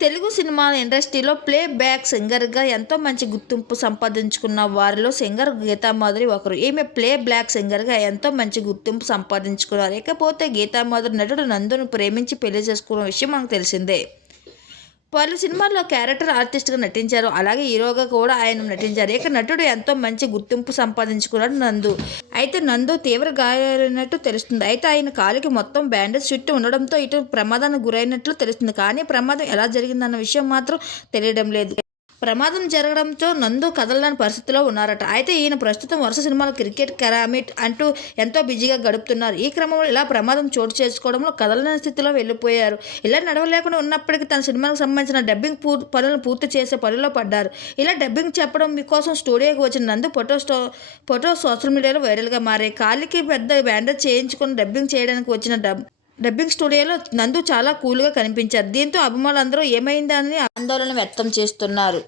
తెలుగు సినిమాల ఇండస్ట్రీలో play back సింగర్గా ఎంతో మంచి గుర్తింపు సంపాదించుకున్న వారిలో సింగర్ గీతామాధురి ఒకరు. ఈమె ప్లే బ్యాక్ సింగర్గా ఎంతో మంచి గుర్తింపు సంపాదించుకున్నారు. ఇకపోతే గీతామాధురి నటుడు నందును ప్రేమించి పెళ్ళి చేసుకున్న విషయం మనకు తెలిసిందే. పలు సినిమాల్లో క్యారెక్టర్ ఆర్టిస్ట్గా నటించారు. అలాగే హీరోగా కూడా ఆయన నటించారు. ఇక నటుడు ఎంతో మంచి గుర్తింపు సంపాదించుకున్నాడు నందు. అయితే నందు తీవ్ర గాయాలైనట్టు తెలుస్తుంది. అయితే ఆయన కాలికి మొత్తం బ్యాండేజ్ చుట్టూ ఉండడంతో ఇటు ప్రమాదానికి గురైనట్లు తెలుస్తుంది. కానీ ప్రమాదం ఎలా జరిగిందన్న విషయం మాత్రం తెలియడం లేదు. ప్రమాదం జరగడంతో నందు కదలని పరిస్థితిలో ఉన్నారట. అయితే ఈయన ప్రస్తుతం వరుస సినిమాలు క్రికెట్ కెరామిట్ అంటూ ఎంతో బిజీగా గడుపుతున్నారు. ఈ క్రమంలో ఇలా ప్రమాదం చోటు చేసుకోవడంలో కదలని స్థితిలో వెళ్ళిపోయారు. ఇలా నడవలేకుండా ఉన్నప్పటికీ తన సినిమాకు సంబంధించిన డబ్బింగ్ పూ పనులను పూర్తి చేసే పనిలో పడ్డారు. ఇలా డబ్బింగ్ చెప్పడం మీకోసం స్టూడియోకి వచ్చిన నందు ఫోటో స్టో ఫోటో సోషల్ మీడియాలో వైరల్గా మారాయి. కాలికి పెద్ద బ్యాండేజ్ చేయించుకొని డబ్బింగ్ చేయడానికి వచ్చిన డబ్ డబ్బింగ్ స్టూడియోలో నందు చాలా కూల్గా కనిపించారు. దీంతో అభిమానులందరూ ఏమైందని ఆందోళన వ్యక్తం చేస్తున్నారు.